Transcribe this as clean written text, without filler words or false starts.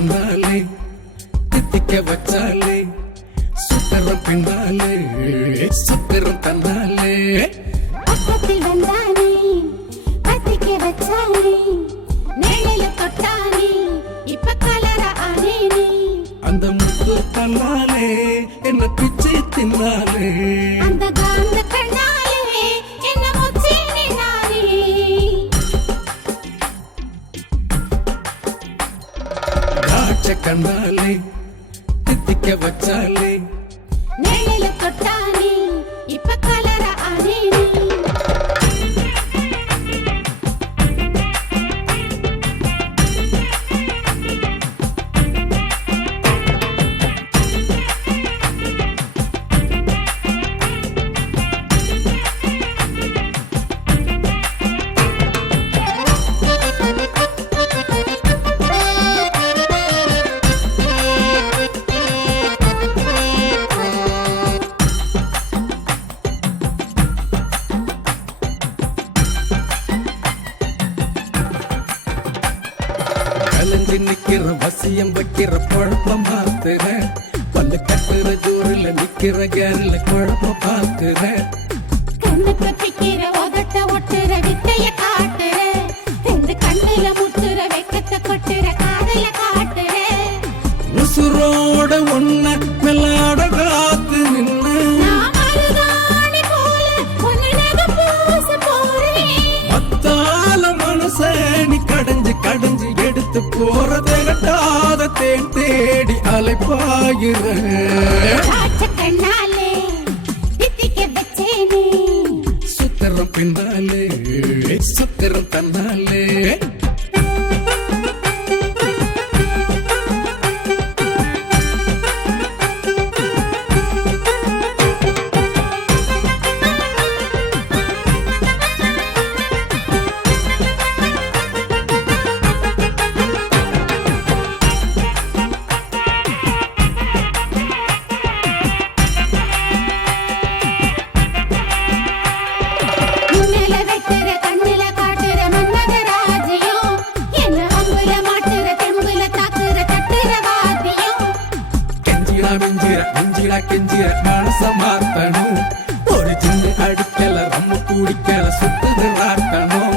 கண்ணாலே தித்திக்க வச்சாலே சுத்தரம் பின்னாலே சுத்தரம் தன்னாலே பக்கத்தில் வந்தானே பத்திக்க வச்சானே நேழில தொட்டானே இப்ப கலர ஆனேனே அந்த முத்து தன்னாலே என்ன பிச்சை தின்னாலே அந்த காந்த கண்ணாலே என்ன முச்சி நின்னானே காட்ச கண்ணாலே தித்திக்க வச்சாலே நேழில தொட்டானே இப்ப கலர ஆனேனே கலந்து நிக்கிற வசியம் வைக்கிற குழப்பம் பார்த்துற பல்லு கட்டுற ஜோரில் நிக்கிற கேரள குழப்பம் பார்த்துற கண்ணு கட்டிக்கிற உதட்ட ஒட்டுற வித்தைய காட்டுற ரெண்டு கண்ணுல முட்டுற வெக்கத்தை கொட்டுற காதல காட்டுற உசுரோட ஒன்ன மெல்லாட காத்து நின்னு நான் மருதாணி போல உன்னை நகம் பூச போறேன் மத்தால மனச நீ கடைஞ்சு கடைஞ்சு எடுத்து போறதை கட்டாத தேன் தேடி அலைப்பாயிர காட்ச கண்ணாலே தித்திக்க வச்சேனே சுத்தரம் பின்னாலே சுத்தரம் தன்னாலே முன்னில வைக்கிற கண்ணுல காட்டுற மன்மத ராஜ்யம் என்ன அம்புல மாட்டுற தெம்புல தாக்குற தட்டுற வாத்தியம் கெஞ்சிரா மிஞ்சிர மிஞ்சிரா கெஞ்சிர மனச மாத்தணும் ஒரு சின்ன அடுக்கல ரம்ம கூடிக்கல சுத்துது ராட்டணும்